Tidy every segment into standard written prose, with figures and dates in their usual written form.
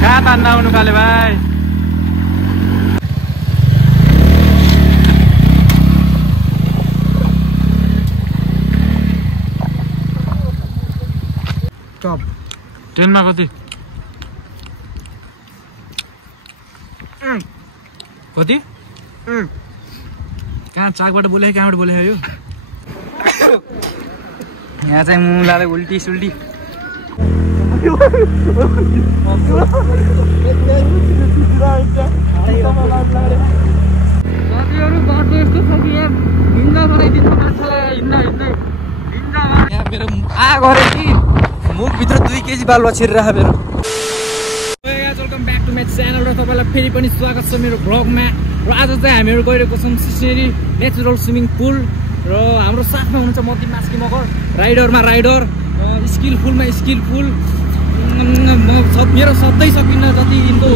कहाँ तान्न आउनु काले भाइ? टप ट्रेनमा कति कति कहाँ चाकबाट बोले कहाँबाट बोले यो यहाँ चाहिँ मुलाले उल्टी सुल्टी साथीहरु बाटो यस्तो छ कि यहाँ हिँड्न बनाइदिन्छ मान्छेलाई यहाँ मेरो गरे कि मुखभित्र 2 केजी बालुवा छिरिरह मेरो। Welcome back to my channel र तपाईँलाई फेरि पनि स्वागत छ मेरो भ्लगमा। र आज चाहिँ हामीहरू गइरहेको छौँ सिसिरी नेचुरल स्विमिङ पुल र हाम्रो साथमा हुनुहुन्छ मती मास्की मगर राइडरमा राइडर स्किलफुलमा स्किलफुल मेरो शब्दै सकिन्न जति यिनको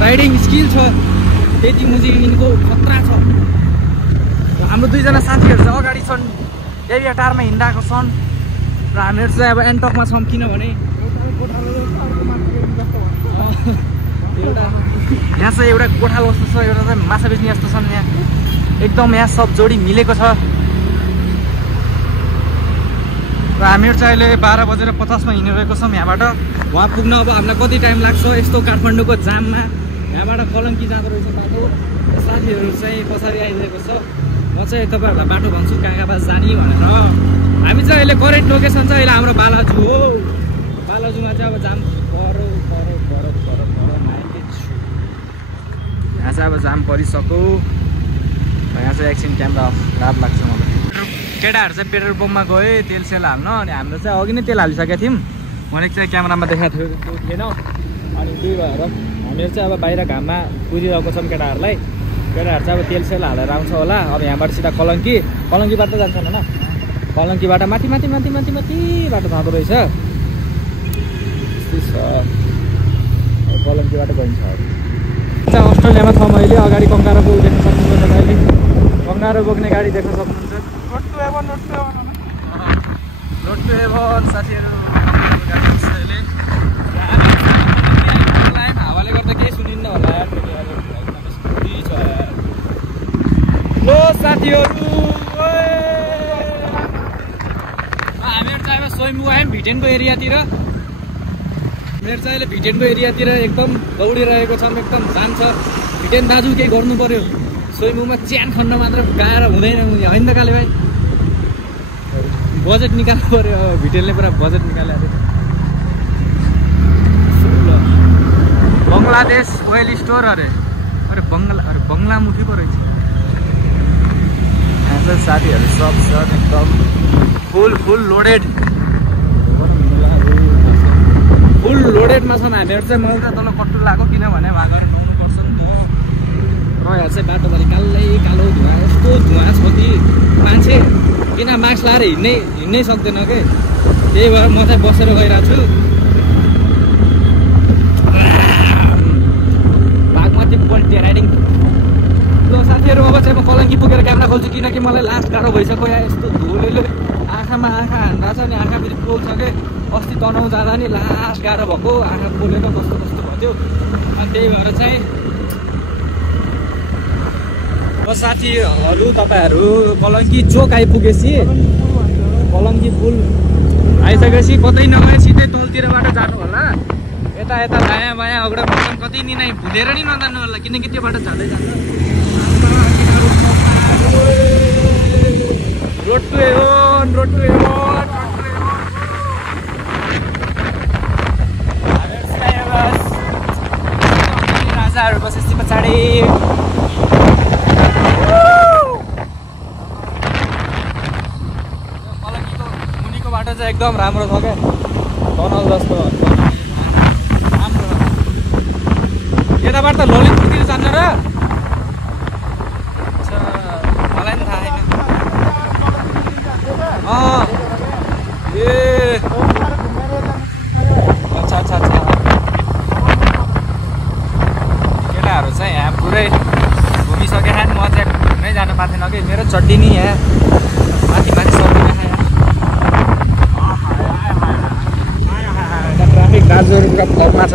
राइडिङ स्किल छ त्यति मुझी यिनको खतरा छ। र हाम्रो 2 जना साथीहरू चाहिँ अगाडि छन् एरिया टारमा हिँडिरहेको छन् र हामीहरू चाहिँ अब एन्टकमा छौँ किनभने यहाँ चाहिँ एउटा गोठालो जस्तो छ एउटा चाहिँ माछा बेच्ने जस्तो छन् यहाँ एकदम यहाँ सब जोडी मिलेको छ। र हामीहरू चाहिँ अहिले 12:50 हिँडिरहेको छौँ यहाँबाट वहाँ पुग्न। अब हामीलाई कति टाइम लाग्छ यस्तो काठमाडौँको जाममा यहाँबाट कलङ्की जाँदो रहेछ बाटो। साथीहरू चाहिँ पछाडि आइरहेको छ म चाहिँ तपाईँहरूलाई बाटो भन्छु कहाँ कहाँ जाने भनेर। हामी चाहिँ अहिले करेन्ट लोकेसन चाहिँ अहिले हाम्रो बालाजु हो। बालाजुमा चाहिँ अब जाम यहाँ चाहिँ अब जाम परिसक्यो। यहाँ चाहिँ एकछिन क्यामेरा रात लाग्छ मलाई। केटाहरू चाहिँ पेट्रोल पम्पमा गयो तेल सेल हाल्न अनि हाम्रो चाहिँ अघि नै तेल हालिसकेको थियौँ भनेको चाहिँ क्यामेरामा देखाएको थिएन। अनि त्यही भएर हामीहरू चाहिँ अब बाहिर घाममा कुदिरहेको छौँ केटाहरू चाहिँ अब तेल सेल हालेर आउँछ होला। अब यहाँबाट सिधा कलङ्कीबाट जान्छ होइन कलङ्कीबाट माथि बाटो जाँदो रहेछ कलङ्कीबाट गइन्छ। चाहिँ अस्ट्रेलियामा छ मैले अगाडि कङ्गारो देख्न सक्नुहुन्छ तपाईँले कङ्गारो बोक्ने गाडी देख्न सक्नुहुन्छ। रोड टु हेभन साथीहरू हावाले गर्दा केही सुनिन्न होला लो साथीहरू। हामीहरू चाहिँ अब स्वयम्भू आयौँ भिटेनको एरियातिर। मेरो चाहिँ अहिले भिटेनको एरियातिर एकदम दौडिरहेको छौँ एकदम जाम छ। भिटेन दाजु केही गर्नु पर्यो स्वयम्भूमा च्यान खन्न मात्र गाएर हुँदैन होइन त काले भाइ बजेट निकाल्नु पर्यो। भिटेनले पुरा बजेट निकालेको बङ्गलादेश ओइल स्टोर अरे बङ्गलामुखी पो रहेछ। यहाँ चाहिँ साथीहरू सब छ एकदम फुल लोडेडमा छन् हामीहरू चाहिँ। मैले त तल कट्टु लगाएको किनभने भागहरू नुहाउनुपर्छ नि त। र यहाँ चाहिँ बाटोभरि कालो धुवा यस्तो धुवा छ कि मान्छे किन मास्क लाएर हिँड्नै सक्दैन के। त्यही भएर म चाहिँ बसेर गइरहेको छु। बागमती पल्टी राइडिङ। ल साथीहरू अब चाहिँ म कलङ्की पुगेर क्यामेरा खोल्छु किनकि मलाई लास्ट गाह्रो भइसक्यो यहाँ यस्तो धुलोले आँखामा आँखा हान्दा छ नि आँखा फेरि पोल्छ के। अस्ति तनाउ जाँदा नि लास्ट गाह्रो भएको आँखा पोलेर कस्तो भयो अनि त्यही भएर चाहिँ साथीहरू तपाईँहरू कलङ्की चोक आइपुगेपछि कलङ्की पुल आइसकेपछि कतै नगए सिधै तलतिरबाट जानु होला। यता दायाँ बायाँ अग्रा मौसम कति नि नै भुलेर नि नजानु होला किनकि त्यो बाटो जाँदै जान्छ। रोड टु हेभन राजाहरू बसेपछि पछाडि कलङ्कीको मुनिको बाटो चाहिँ एकदम राम्रो छ क्या टनल जस्तो राम्रो। यताबाट त ललितपुरतिर जान्छ र मलाई पनि थाहा छैन। ए अच्छा केटाहरू चाहिँ यहाँ पुरै घुमिसकेका छन्। म चाहिँ घुम्नै जानु पाएको थिएन कि मेरो चड्डी नि यहाँ माथि सब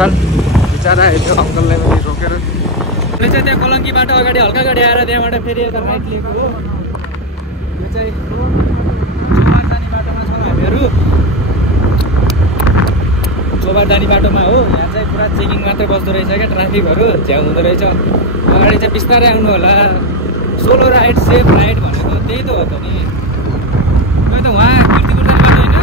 छन् बिचरा त्यो अङ्कललाई पनि रोकेर चाहिँ त्यहाँ कलङ्की बाटो अगाडि हल्का गाडी आएर त्यहाँबाट फेरि यता राइट लिएको हो यो चाहिँ चोबार जाने बाटोमा छौँ हामीहरू चोबार जाने बाटोमा हो यहाँ चाहिँ पुरा चेकिङ मात्रै बस्दो रहेछ क्या ट्राफिकहरू झ्याउ हुँदो रहेछ अगाडि चाहिँ बिस्तारै आउनु होला सोलो राइड सेफ राइड भनेको त्यही त हो त नि त उहाँ कीर्तिपुर जाने बाटो होइन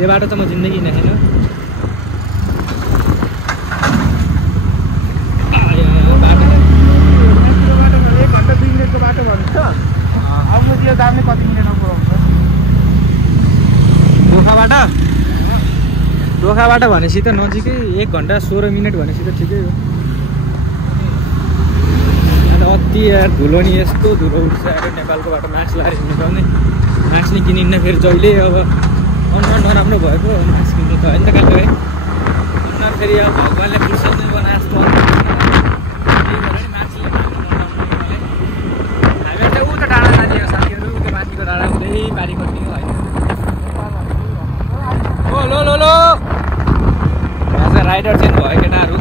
यो बाटो त म जिन्दगी हिँडेको दोखाबाट भनेपछि त नजिकै 1 घन्टा 16 मिनट भनेपछि त ठिकै हो अन्त अति यार धुलो नि यस्तो धुलो उठ्छ यार नेपालको बाटो मास्क लगाएर हिँड्नुपर्ने मास्क नि किनिन्न फेरि जहिले अब अनुहार नराम्रो भएको मास्क किन्नु त होइन त कालो है अनुहार फेरि अब भगवान्ले फुर्सद नै बनाए जस्तो त्यही भएर नि मान्छेले हामीहरू चाहिँ उता डाँडा जाने हो साथीहरू त्यो माथिको डाँडा हुँदै बारी कट्ने होइन ओ लो लो लो यहाँ चाहिँ राइडर चाहिँ भयो केटाहरू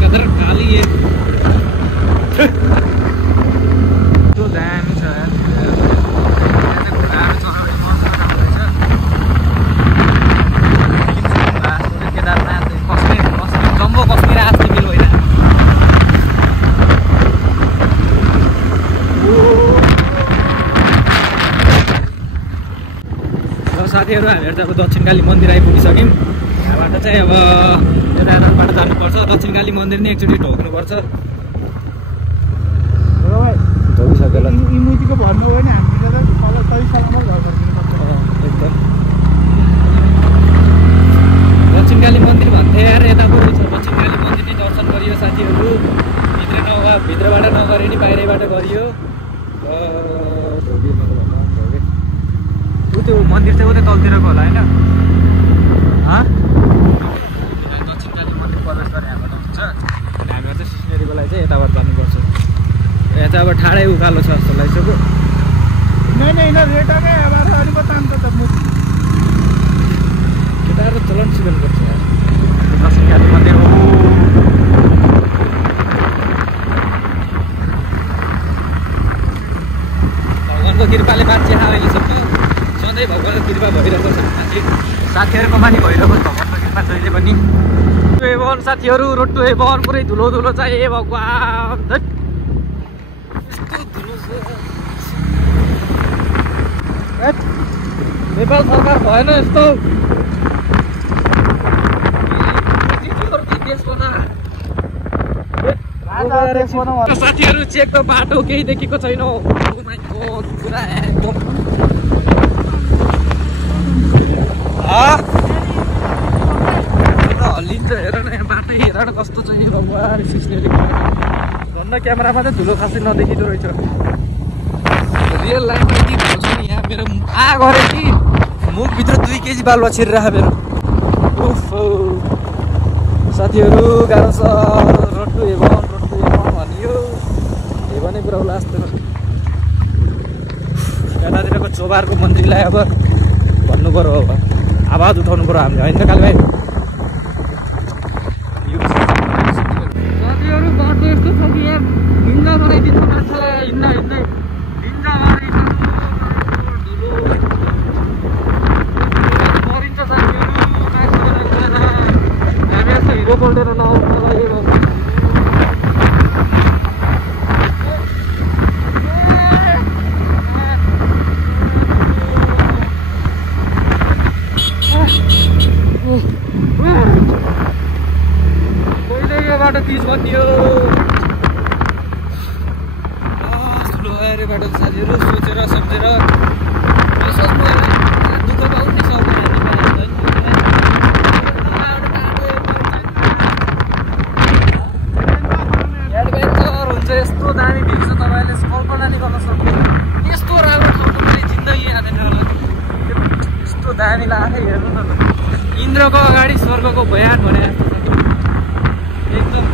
कदर काली त्यो दामी छ यार केदारनाथ कश्मीर जम्बो कश्मीर आस्ति बिल होइन साथीहरू हामीहरू चाहिँ अब दक्षिणकाली मन्दिर आइपुगिसक्यौँ यहाँबाट चाहिँ अब केदारनाथबाट जानुपर्छ दक्षिणकाली मन्दिर नै एकचोटि ढोक्नुपर्छ ढोकिसक्यो इमुतीको भन्नु हो भने हामीले त सही सलामत घर फर्किनुपर्छ एकदम दक्षिणकाली मन्दिर भन्थे यार यता पो छ दक्षिणकाली मन्दिर नै दर्शन गरियो साथीहरू भित्रबाट नगरे नि बाहिरबाट गरियो त्यो मन्दिर चाहिँ उतै तलतिरको होला होइन दक्षिणकाली मन्दिर प्रवेश गरे हामीबाट हुन्छ हामीहरू चाहिँ सिस्नेरीको लागि चाहिँ यताबाट जानुपर्छ यहाँ चाहिँ अब ठाडै उकालो छ जस्तो लागिसक्यो नहीं रेट आगे हमारा अभी बताम तो तब केटाहरू त चलन सिकन गर्छ यार दक्षिणकाली मन्दिर हो भगवान्को कृपाले मान्छे अहिले सक्यो सधैँ भगवान्को कृपा भइरहेको छ मान्छे साथीहरूको मानि भइरहेको छ भगवान्को कृपा जहिले पनि एभन साथीहरू रोड टु एभन पुरै धुलो धुलो छ ए भगवान् यस्तो धुलो छ नेपाल सरकार भएन यस्तो साथीहरू चेक त बाटो केही देखेको छैन पुरा एकदम हल्लिन्छ हेर न यहाँ बाटो हेर न कस्तो छ भगवान् सिस्नेले झन्डा क्यामेरामा चाहिँ धुलो खासै नदेखिँदो रहेछ रियल लाइफमा यति धुलो छ नि यहाँ मेरो गरे कि मुखभित्र 2 केजी बालुवा छिरिरहेको मेरो साथीहरू गाह्रो छ रोड टु हेभन भनियो हेभनै पुरा उल्लास यतातिरको चोबारको मन्त्रीलाई अब भन्नु पर्यो अब आवाज उठाउनु पर्यो हामीले होइन त काले भाइ साथीहरू बाटो यस्तो छ कि यहाँ हिँड्न बनाइदिन्छ मान्छेलाई हिँड्दै मरिन्छ साथीहरू हामी यस्तो हिरो बोल्डेर नआउनु बाटो पिच बनियो ठुलो अरे बाटो साथीहरू सोचेर सम्झेर सोच्नु दुःख पाउने सक्दैन एडभेन्चर हुन्छ यस्तो दामी भिड छ तपाईँले कल्पना नै गर्न सक्नुहुन्छ यस्तो राम्रो ठाउँको पनि जिन्दगी आँदैन होला यस्तो दामी लाग्यो हेर्नु न इन्द्रको अगाडि स्वर्गको बयान भने एकदम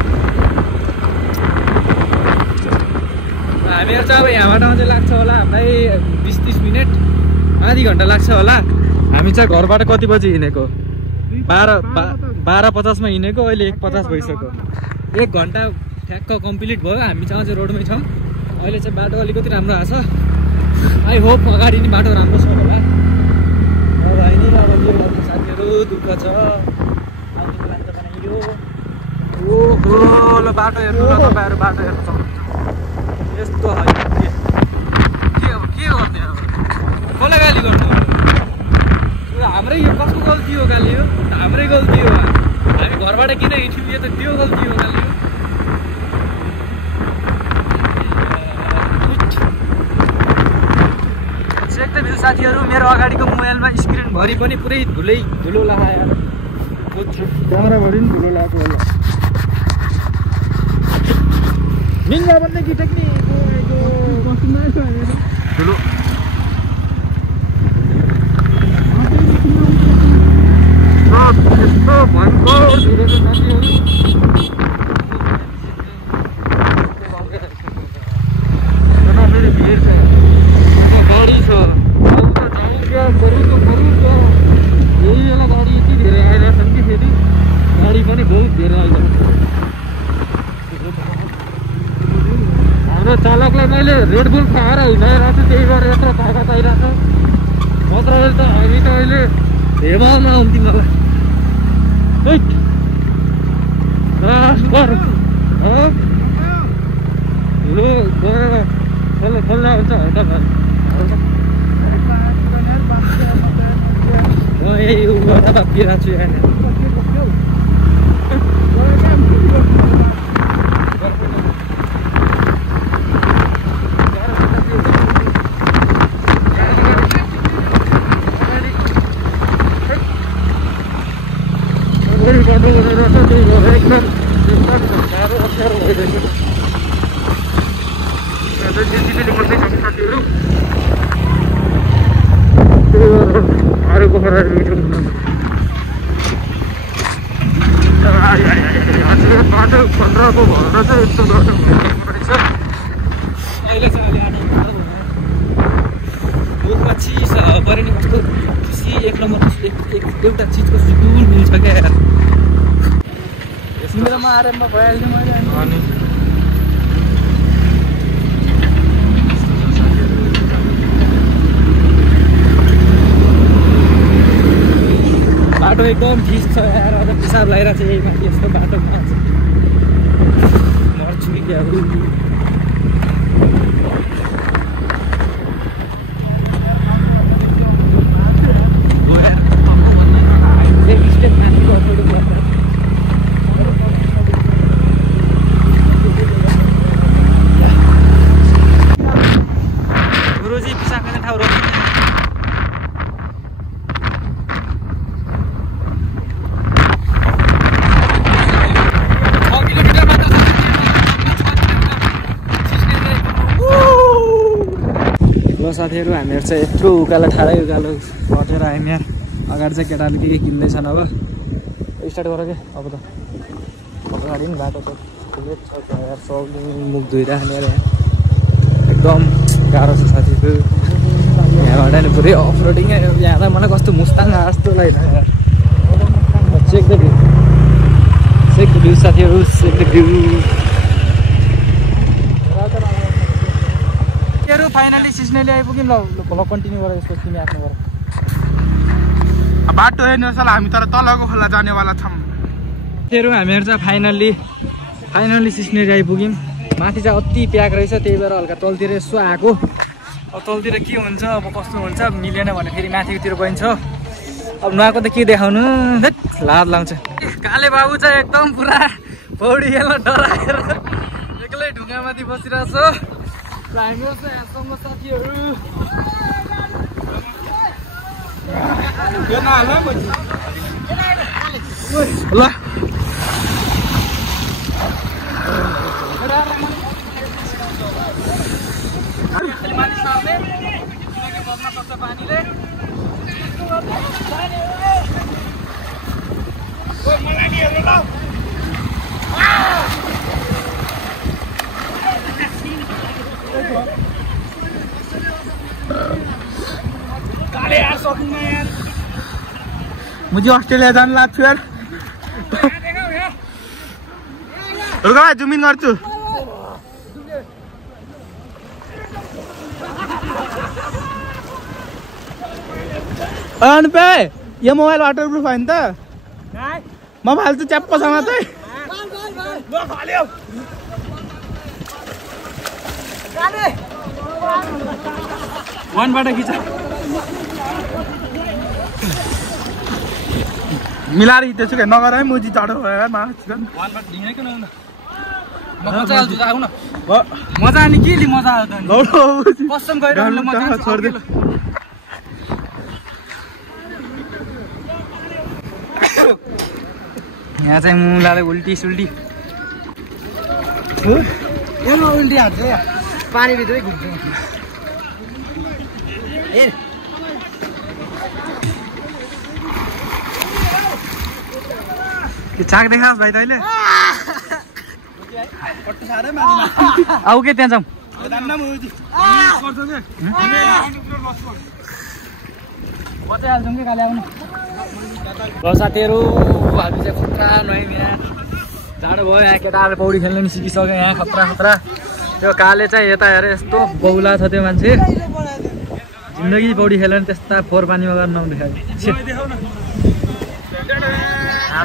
हामीहरू चाहिँ अब यहाँबाट चाहिँ लाग्छ होला हामीलाई 20-30 मिनट आधी घन्टा लाग्छ होला। हामी चाहिँ घरबाट कति बजी हिँडेको 12:50 मा हिँडेको, अहिले 1:50 भइसक्यो। 1 घन्टा ठ्याक्क कम्प्लिट भयो। हामी चाहिँ अझै रोडमै छौँ। अहिले चाहिँ बाटो अलिकति राम्रो आएको छ। आई होप अगाडि नि बाटो राम्रो छ होला। अब होइन अब यो साथीहरू दुःख छ। ओहो ल बाटो हेर्नु ल तपाईँहरू, बाटो हेर्नु सक्नुहुन्छ। यस्तो है के अब के गर्ने अब कसलाई गाली गर्नु? हाम्रै यो कसको गल्ती हो? गाली हो हाम्रै गल्ती हो। हामी घरबाट किन हिँड्यौँ यो त त्यो गल्ती हो। गाली हो एकदम साथीहरू। मेरो अगाडिको मोबाइलमा स्क्रिनभरि पनि पुरै धुलो लगाएर क्यामेराभरि पनि धुलो लगाएको होला। मिङ्गा भन्ने कि टेक्निक धुलो यस्तो भयङ्कर धुलो छ साथीहरू। फेरि भिड छ, गाडी छ, यही बेला गाडी यति धेरै आइरहेको छन् कि फेरि गाडी पनि बहुत धेरै आइरहेको छ। हाम्रो चालकलाई मैले रेडबुल खुवाएर हिँडाइरहेको छु, त्यही भएर यत्रो तागत आइरहेको छ। नत्र त हामी त अहिले हेमामा आउँथ्यौँ होला। धुलो गएर खोल्न हुन्छ हल्का म यही उबाट बापिरहेको छु यहाँ। बाटो 15 को भएर चाहिँ यस्तो बाटो रहेछ। अहिले चाहिँ अलि आनी गाह्रो भयो। मुखमा चिज पऱ्यो नि कस्तो खुसी। एक नम्बर एउटा चिजको सुकुन मिल्छ क्या यार। मेरोमा आराममा भइहाल्थ्यो मैले अनि बाटो एकदम ठिक छ यार। अब पिसाब लगाइरहेको छ यही माथि यस्तो बाटोमा मर्छु कि क्या हो। गुरुजी पिसाब खाने ठाउँ रोक्नु। साथीहरू हामीहरू चाहिँ यत्रो उकालो ठाडै उकालो कटेर आयौँ यार। अगाडि चाहिँ केटाले के किन्दैछन्। अब स्टार्ट गर क्या। अब त अगाडि पनि बाटो छ यार। सबले मुख धोइराख्ने यार। एकदम गाह्रो छ साथीहरू। यहाँबाट नि पुरै अफ रोडिङ। यहाँ त मलाई कस्तो मुस्ताङ जस्तो लागिरहेको यार। Check the view, check the view साथीहरू, check the view. Finally Sisneli आइपुग्यौँ। ल भ्लग कन्टिन्यू गर यसको तिमी आफ्नो गर। बाटो हेर्नुहोस् होला, हामी तर तलको खोला जानेवाला छौँ। हामीहरू चाहिँ फाइनली सिस्नेली आइपुग्यौँ। माथि चाहिँ अति प्याक रहेछ, त्यही भएर हल्का तलतिर यसो आएको। अब तलतिर के हुन्छ अब कस्तो हुन्छ मिलेन भने फेरि माथितिर बहिन्छ। अब नुहाएको त के देखाउनु, लाज लाउँछ। काले बाबु चाहिँ एकदम पुरा पौडी खेल्न डराएर एक्लै ढुङ्गामाथि बसिरहेछ। हामीहरू चाहिँ यहाँसम्म साथीहरू ल पानीले मलाई नि हेर्नु ल। मुझे अस्ट्रेलिया जानु लाग्छ यार रुक भाइ जुम इन गर्छु अनपे यो मोबाइल वाटरप्रुफ होइन त म फाल्छु च्याप्पसँग चाहिँ वानबाट खिच मिलाएर हिँड्दैछु क्या नगर है मुजी चढो मजा आने के लिए मजा आयो कसम छोड्दै यहाँ चाहिँ मुलाले उल्टी सुल्टी उल्टी हाल्छ पानी भित्रै घुम्छु छाक देखास् भाइ तैँले आऊ के त्यहाँ जाउँ बचाइहाल्छौँ कि काले आउनु र साथीहरू हामी चाहिँ खतरा नयाँ बिहान जाडो भयो यहाँ केटाहरूले पौडी खेल्नु नि सिकिसक्यो यहाँ खतरा खतरा त्यो काले चाहिँ यता हेरेर यस्तो बौला छ त्यो मान्छे जिन्दगी पौडी खेलेर त्यस्ता फोहोर पानीमा गर्न नहुँदैछ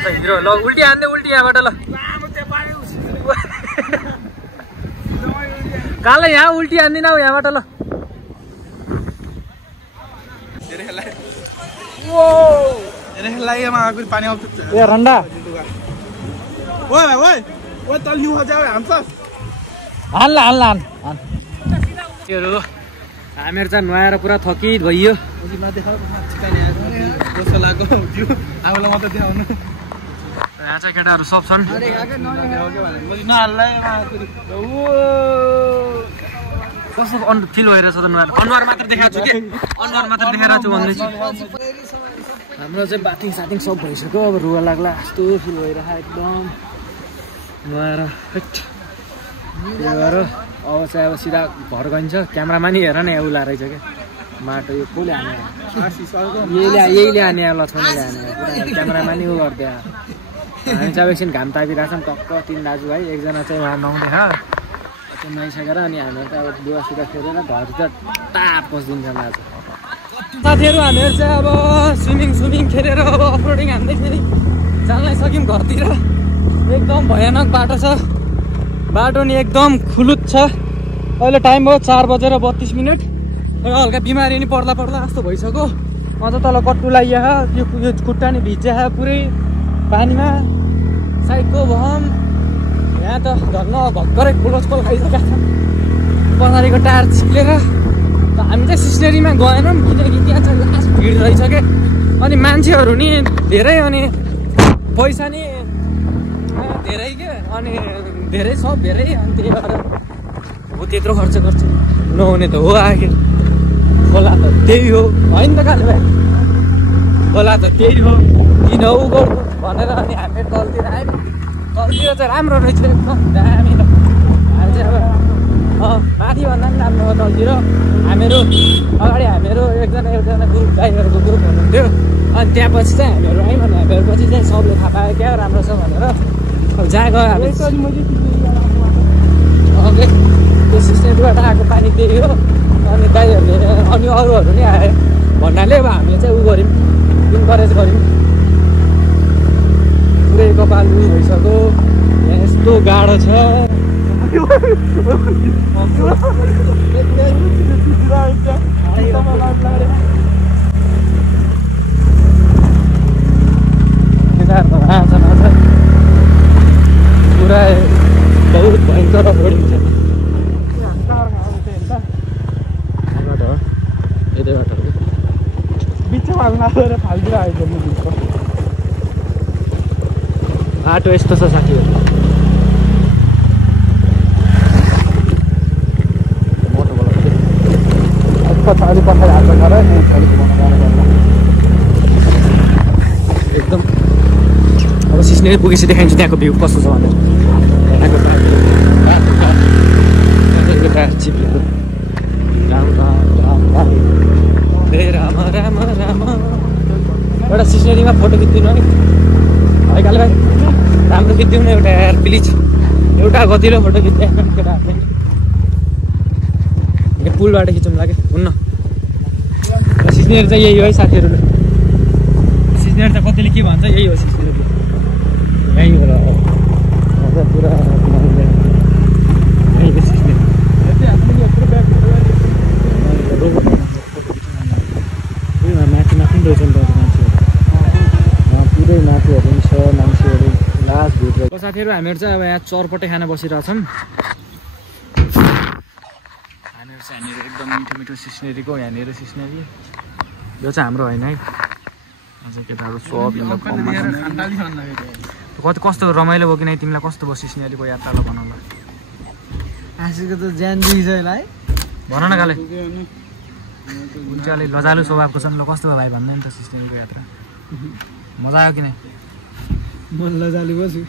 हिरो ल उल्टी हान्दै उल्टी यहाँबाट ल काले यहाँ उल्टी हान्दिन हौ यहाँबाट ल पानी आउँछ ए रन्डा ओए तल हिउँ जाऊ हान्छ हाल हामीहरू चाहिँ नुहाएर पुरा थकित भइयो यहाँ चाहिँ केटाहरू सब छन् कस्तो फिल भइरहेछ त नुहाएर अनुहार मात्र देखाएको छु कि अनुहार मात्र देखाइरहेको छु भन्दैछु हाम्रो चाहिँ बाथिङ साथिङ सब भइसक्यो अब रुवा लाग्ला यस्तो फिल भइरहेको एकदम नुहाएर त्यही भएर अब चाहिँ अब सिधा घर गइन्छ क्यामेरामा नि हेर न यहाँ उला रहेछ क्या माटो यो कसले हाने यहीले हाने लक्ष्मणले हाने क्यामेरामा नि उ गरिदियो हामी चाहिँ एकछिन घाम तापिरहेको छौँ टक्क 3 दाजुभाइ एकजना चाहिँ उहाँ नुहाउँदैन नुहाइसकेर अनि हामी चाहिँ अब लुगा सुगा फेरेर घर चाहिँ टाप पस्दिन्छ आज साथीहरू हामीहरू चाहिँ अब स्विमिङ खेलेर अब अफरोडिङ हान्दै फेरि जान्नै सक्यौँ घरतिर एकदम भयानक बाटो छ बाटो नि एकदम खुलुत छ अहिले टाइम भयो 4:32 र हल्का बिमारी नि पर्दा जस्तो भइसक्यो अझ तल कट्टु लागिया यो खुट्टा नि भिज्या पुरै पानीमा साइडको भम यहाँ त झन् भर्खरै खोल खाइसकेका छन् पछाडिको टायर चिप्लेर हामी चाहिँ सिस्नेरीमा गएनौँ किनकि त्यहाँ चाहिँ लास्ट भिड रहेछ क्या अनि मान्छेहरू नि धेरै अनि पैसा नि धेरै के अनि धेरै सब धेरै अनि त्यही भएर हो त्यत्रो खर्च गर्छ नहुने त हो आखिर खोला त त्यही हो होइन त काले भाइ खोला त त्यही हो किन उ गर्नु भनेर अनि हामी तलतिर आयौँ तलतिर चाहिँ राम्रो रहेछ एकदम दामी त हामी चाहिँ अब माथि भन्दा पनि राम्रो हो तलतिर हामीहरू अगाडि हामीहरू एकजना ग्रुप ड्राइभरको ग्रुप हुनुहुन्थ्यो अनि त्यहाँपछि चाहिँ हामीहरू आयौँ अनि हामीहरू पछि चाहिँ सबले थाहा पायो क्या राम्रो छ भनेर जहाँ गयो हामी त्यो सिस्टमबाट आएको पानी त्यही हो अनि दाइहरूले अनि अरूहरू नि आयो भन्नाले अब हामीले चाहिँ उ गऱ्यौँ इन्करेज गऱ्यौँ पुरै कपाल उयो भइसक्यो यहाँ यस्तो गाह्रो छ पुरा बहुत भयङ्कर अफरोडिङ छ बिचमा फाल्दिएर आयो बाटो यस्तो छ साथीहरू पछाडि पछाडि हाल्छ घर एकदम अब सिस्ने पुगेपछि देखाइन्छ त्यहाँको भ्यू कस्तो छ भनेर चिप्लेको राम राम एउटा सिस्नेरीमा फोटो खिचिदिनु है काले भाइ राम्रो खिचिदिउँ न एउटा यार प्लिज एउटा गतिलो फोटो खिच्दै केटाहरूले यहाँ पुलबाट खिचौँ लाग्यो हुन्न सिस्नेरी चाहिँ यही हो है साथीहरूले सिस्नेरी त कतिले के भन्छ यही हो सिस्नेरी यहीँ हो पुरा यही हो सिस्नेरी माथि माथि रहेछ नि त मान्छेहरू पुरै माथिहरू पनि छ मान्छेहरू लास्ट भित्र साथीहरू हामीहरू चाहिँ अब यहाँ चरपटे खाना बसिरहेछौँ हामीहरू चाहिँ यहाँनिर एकदम मिठो मिठो सिस्नेरीको यहाँनिर सिस्नेरी यो चाहिँ हाम्रो होइन है अझ केटाहरू सब कति कस्तो रमाइलो भयो कि नै तिमीलाई कस्तो भयो सिस्नेरीको यात्रालाई बनाउनु आँसुको त ज्यान दिइसक्यो है भन न काले हुन्छ अलिक लजालु स्वभावको छन् ल कस्तो भयो भाइ भन्दैन नि त सिस्नेरीको यात्रा मजा आयो कि नै म लजालु पो छु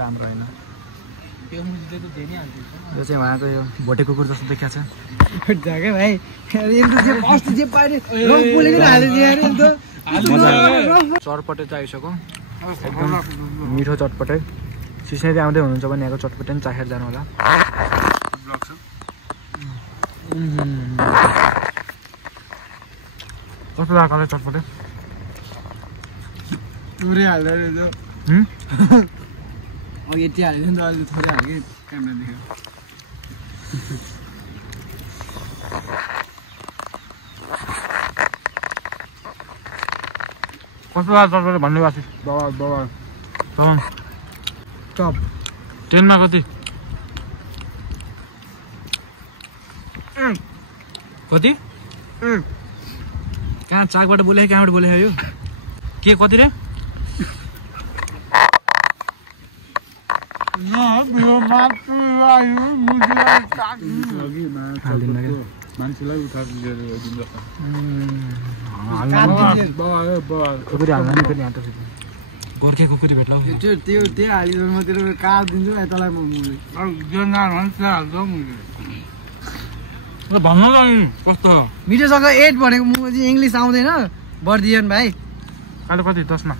हाम्रो होइन यो चाहिँ उहाँको यो भोटे कुकुर जस्तो देखिया छ भाइ चटपटे चाहिँ आइसक्यो एकदम मिठो चटपटे सिस्नेरी आउँदै हुनुहुन्छ भने यहाँको चटपटे पनि चाखेर जानु होला कस्तो लाग्यो चटपटे पुरै हाल्दै यति हाल्यो नि त अहिले थोरै हाल्यो क्यामेरा देख्यो कस्तो लाग्यो चटपटे भन्नु भएको थियो टप 10 मा कति कति कहाँ चाकबाट बोले कहाँबाट बोले यो के कति रे मान्छेलाई उठाएर लिएर गोर्खे कुकुरी भेट्ला त्यो हालिदिनु म तेरो काट दिन्छु यतालाई म भन्नु त कस्तो मिठोसँग 8 भनेको म चाहिँ इङ्ग्लिस आउँदैन बर्दियन भाइ अहिले कति 10 मा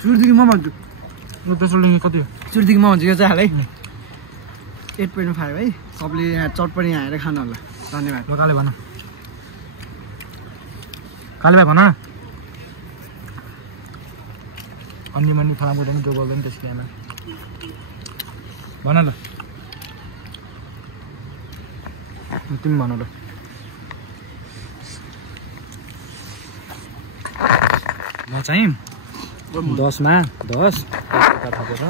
सुरुदेखि म भन्छु दोस्रो लिङ्ग कति हो सुरुदेखि म भन्छु यो चाहिँ हालै 8.5 है सबले यहाँ चटपटी आएर खानु होला धन्यवाद ल काले भन काले भाइ भन अन्य मन्नी फलामको पनि त्यो बोल्दैन त्यस क्यामा भन ल तिमी भन ल म चाहिँ 10 मा 10 थपेर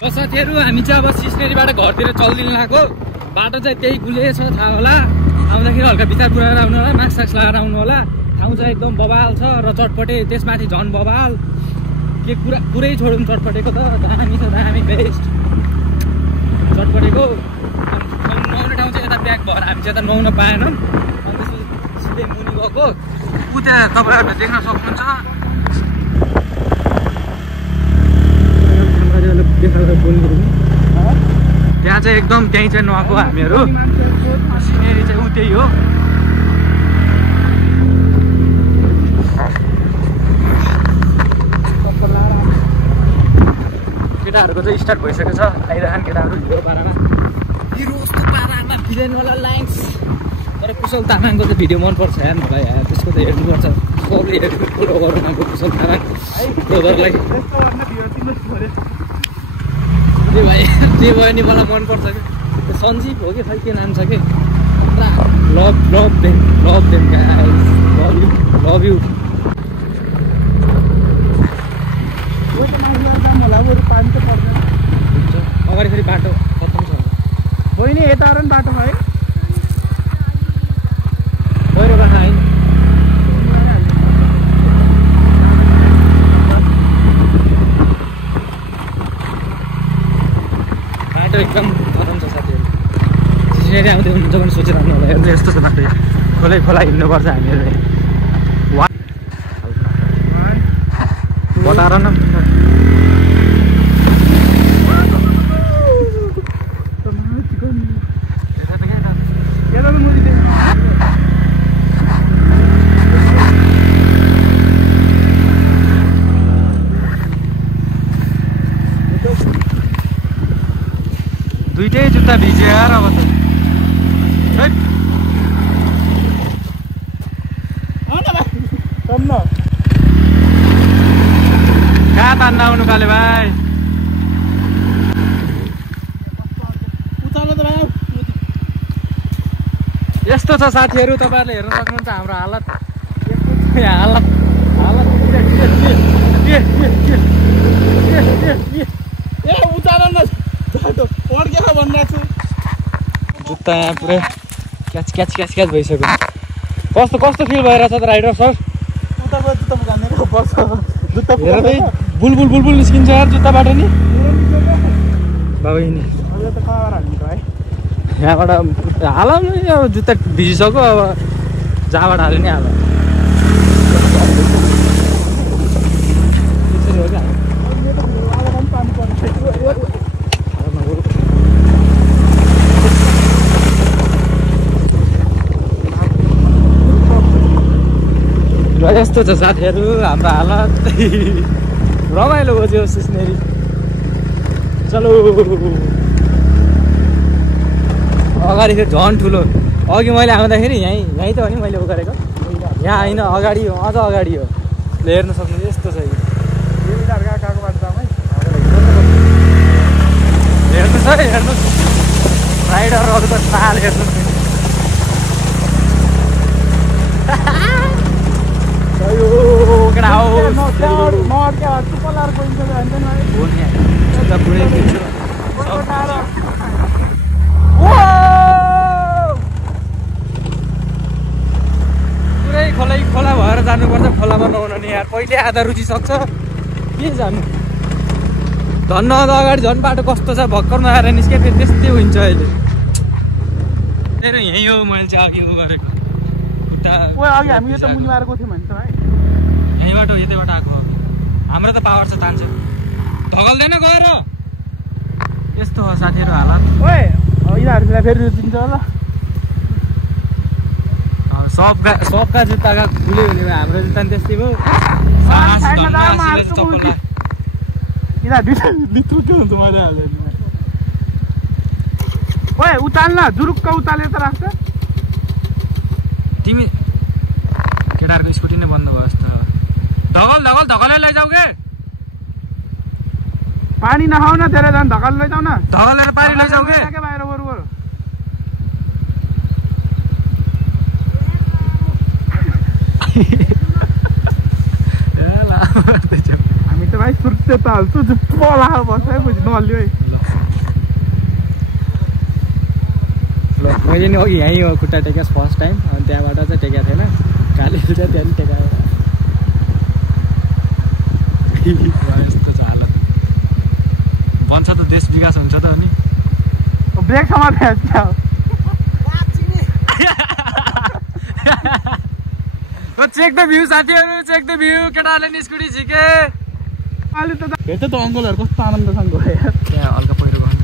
11 साथीहरू हामी चाहिँ अब सिस्नेरीबाट घरतिर चल्दिनु लाग्यो बाटो चाहिँ त्यही गुले छ थाहा होला आउँदाखेरि हल्का भित्र पुऱ्याएर आउनु होला मास्क साक्स लगाएर आउनु होला ठाउँ चाहिँ एकदम बबाल छ र चटपटे त्यसमाथि झन् बबाल के पुरै छोडौँ चटपटेको त दामी छ दामी बेस्ट चटपटेको नुहाउने ठाउँ चाहिँ यता प्याक भएर हामी चाहिँ यता नुहाउन पाएनौँ अनि त्यसपछि सिधै मुनि गएको ऊ त्यहाँ तपाईँहरूले देख्न सक्नुहुन्छ त्यहाँ चाहिँ एकदम त्यहीँ चाहिँ नुहाएको हामीहरू सिनेरी चाहिँ ऊ त्यही हो केटाहरूको चाहिँ स्टार्ट भइसकेको छ आइरहन् केटाहरू हिरो पारामा हिरोको पारामा भिलेनवाला लाइन्स तर कुशल तामाङको चाहिँ भिडियो मनपर्छ यार मलाई यार त्यसको त हेर्नुपर्छ सबले हेर्नु फलो गर्नु कुशल तामाङ ब्रदरलाई त्यो भयो नि मलाई मनपर्छ कि सञ्जीव हो कि खै के नाम छ कि पुरा love them guys love you अगाडि फेरि बाटो खत्तम छ बहिनी यता आएर नि बाटोमा है पहिरो बाटो आइन बाटो एकदम खतम छ साथीहरू सिस्नेरी आउँदै हुनुहुन्छ भने सोचिरहनु होला हेर्नु यस्तो छ बाटो खोला हिँड्नुपर्छ हामीहरू बताएर न दुईटै जुत्ता भिज्यो यार अब त कहाँ तान्न आउनु काले भाइ यस्तो छ साथीहरू तपाईँहरूले हेर्न सक्नुहुन्छ हाम्रो हालत हालत हालत जुत्ता यहाँ पुरै क्याच क्याच क्याच क्याच भइसक्यो कस्तो कस्तो फिल भइरहेछ त राइडर सर हेर त बुलबुल बुलबुल निस्किन्छ यार जुत्ताबाट नि बाबै नि यहाँबाट हाल अब जुत्ता भिजिसक्यो अब जहाँबाट हाल्यो नि हाल यस्तो छ साथीहरू हाम्रो हालत रमाइलो बज्यो सिस्नेरी चलो अगाडि फेरि झन् ठुलो अघि मैले आउँदाखेरि यहीँ त हो नि मैले गरेको यहाँ होइन अगाडि हो अझ अगाडि हो हेर्न सक्नु यस्तो छ हेर्नुहोस् है हेर्नुहोस् राइडरहरू त ताल हेर्नुहोस् पुरै खोला भएर जानुपर्छ खोलामा नहुन नि यार पहिले आधा रुचि सक्छ के जानु धन्न अगाडि झन् बाटो कस्तो छ भर्खर नआएर निस्के फेरि त्यस्तै हुन्छ अहिले तेरो यहीँ हो मैले चाहिँ अघि गरेको यहीँबाट यतैबाट आएको हो हाम्रो त पावर छ तान्छ धगल्दैन गएर यस्तो हो साथीहरू हालत सबका जुत्ताका खुल्यो भने हाम्रो जुत्ता नि त्यस्तै भयो उताल्न जुरुक्क उतालेर त राख्छ तिमी केटाहरूको स्कुटी नै बन्द भयो जस्तो धगल धगल धगलै लैजाऊ के पानी नखाऊ न धेरै झन् धगल लैजाऊ न धगलेर पानी लैजाऊ के बाहिर बरु हामी त भाइ सुर्ते त हाल्छु जुप्पो लाएर बस्छ है बुझ्नु नहल्यो है ल मैले नि अघि यहीँ हो खुट्टा टेकेको फर्स्ट टाइम अनि त्यहाँबाट चाहिँ टेकेको थिएन काली खुट्टा त्यहाँ पनि टेकायो यस्तो छ हालत भन्छ त देश विकास हुन्छ त अनि ब्रेक समात्यो चेक द भ्यू साथीहरू चेक द भ्यू केटाहरूले नि स्कुटी झिके अहिले त हेर्छ त अङ्कलहरू कस्तो आनन्दसँग गयो त्यहाँ हल्का पहिरो गर्नु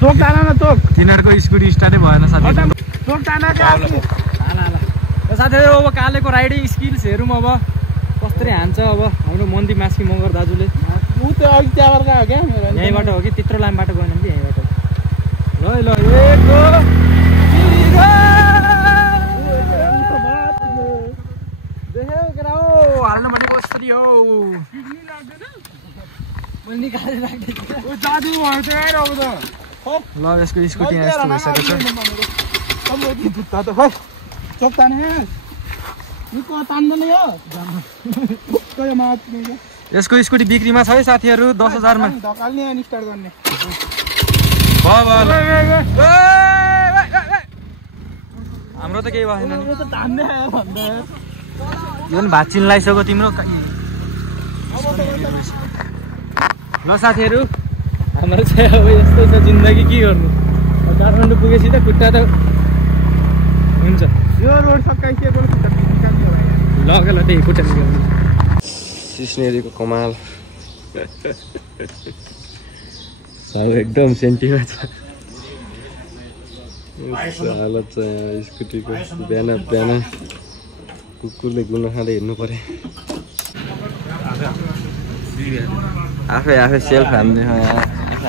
चोक टान न चोक तिनीहरूको स्कुटी स्टार्टै भएन साथीहरू चोक टान साथीहरू अब कालेको राइडिङ स्किल्स हेरौँ अब कसरी हान्छ अब हाम्रो मन्दी मास्की मगर दाजुले ऊ त्यो अघि त्यहाँबाट गयो क्या यहीँबाट हो कि त्यत्रो लामो बाटो गएन कि यहीँबाट ल हाल्नु भनेको कसरी हो ल यसको स्कुटी यस्तो भइसकेको छ चोक ताने यसको स्कुटी बिक्रीमा छ है साथीहरू 10,000 मा हाम्रो त केही भएन नि यो पनि भात चिन्लाइसक्यो तिम्रो ल साथीहरू हाम्रो चाहिँ अब यस्तै छ जिन्दगी के गर्नु काठमाडौँ पुगेपछि त खुट्टा त हुन्छ यो रोड सकाइसकेको ल लगेर त्यही कुटेर सिस्नेरीको कमाल साउ एकदम सेन्टीमा छ हालत छ यहाँ स्कुटीको बिहान बिहान कुकुरले गुन खाँदै हिँड्नु पर्यो आफै सेल्फ हान्दै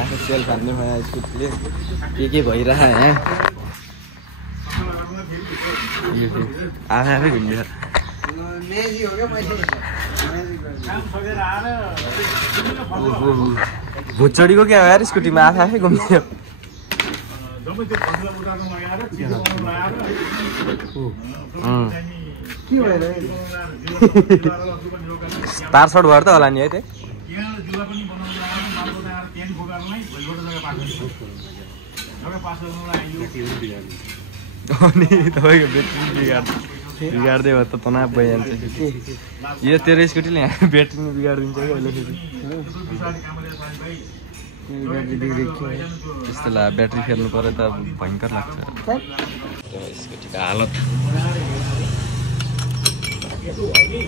आफै सेल्फ हान्दै यहाँ स्कुटीले के भइरह यहाँ आफै घुम्दै भुचडीको क्या हो यार स्कुटीमा आफै घुम्थ्यो तार सर्ट भएर त होला नि है त्यही अनि तपाईँको ब्याट्री बिगार्दै भयो त तनाव भइहाल्छ यो तेरो स्कुटीले यहाँ ब्याट्री बिगारिदिन्छ कि अहिलेखेरि त्यस्तो ला ब्याट्री फेर्नु पऱ्यो त भयङ्कर लाग्छ स्कुटीको हालत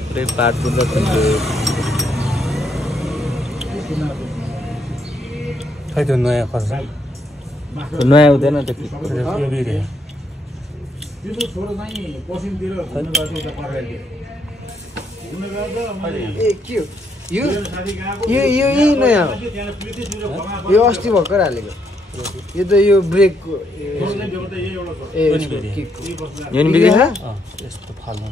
पुरै पार्ट पुरा खै त्यो नयाँ खर्च नयाँ हुँदैन त्यो यही नयाँ हो यो अस्ति भर्खर हालेको यो त यो ब्रेकको यो नि बिग्रेछ यस्तो फाल्नु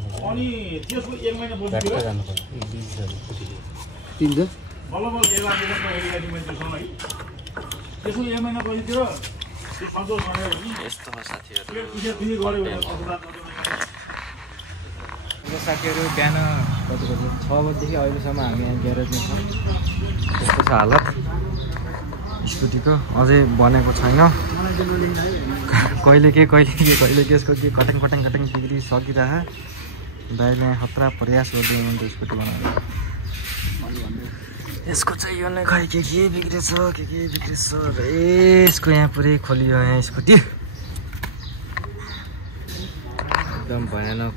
तिम्रो यस्तो हो साथीहरू साथीहरू बिहान कति बजी 6 बजीदेखि अहिलेसम्म हामी यहाँ ग्यारेजमा छौँ यस्तो छ हालत स्कुटीको अझै बनेको छैन कहिले के यसको के कटिङ बिग्रिसकिरह दाइले यहाँ खतरा प्रयास गर्दै हुनुहुन्थ्यो स्कुटी बनाउनु यसको चाहिँ यो नै खै के बिग्रेछ यसको यहाँ पुरै खोलियो यहाँ स्कुटी एकदम भयानक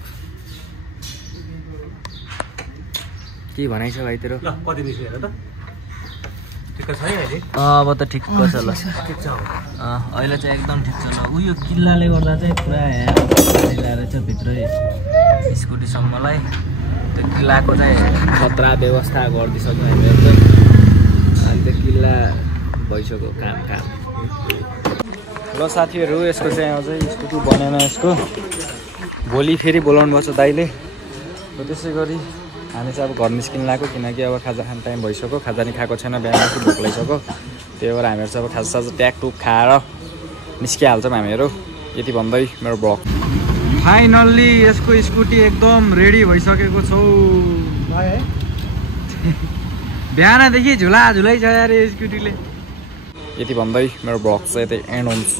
के भनाइ छ भाइ तेरो कति निस्केर त ठिक छ नि अहिले अब त ठिक छ ल अहिले चाहिँ एकदम ठिक छ ल उयो किल्लाले गर्दा चाहिँ पुरा ल्याएर चाहिँ भित्रै स्कुटीसम्मलाई त्यो किल्लाको चाहिँ खतरा व्यवस्था गरिदिइसक्यो हामीहरू चाहिँ अनि त्यो किल्ला भइसक्यो काम ल साथीहरू यसको चाहिँ अझै स्कुटी बनेन यसको भोलि फेरि बोलाउनु पर्छ दाइले त्यसै गरी हामी चाहिँ अब घर निस्किनु लाग्यो किनकि अब खाजा खाने टाइम भइसक्यो खाजा नि खाएको छैन बिहान भोक लगाइसक्यो त्यही भएर हामीहरू चाहिँ अब खाजासाजा ट्याकटुक खाएर निस्किहाल्छौँ हामीहरू यति भन्दै मेरो ब्लग फाइनल्ली यसको स्कुटी एकदम रेडी भइसकेको छौ बिहानदेखि झुलै छ यार यो स्कुटीले यति भन्दै मेरो ब्लग चाहिँ यतै एन्ड हुन्छ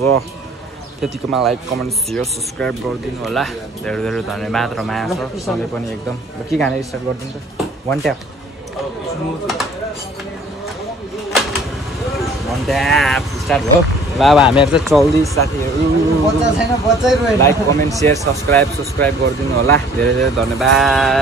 त्यतिकोमा लाइक कमेन्ट सेयर सब्सक्राइब गरिदिनु होला धेरै धेरै धन्यवाद र माया छ सधैँ पनि एकदम के गाना स्टार्ट गरिदिनु त वान ट्याप स्टार्ट हो ल अब हामीहरू चाहिँ चल्दै साथीहरू लाइक कमेन्ट सेयर सब्सक्राइब गरिदिनु होला धेरै धेरै धन्यवाद।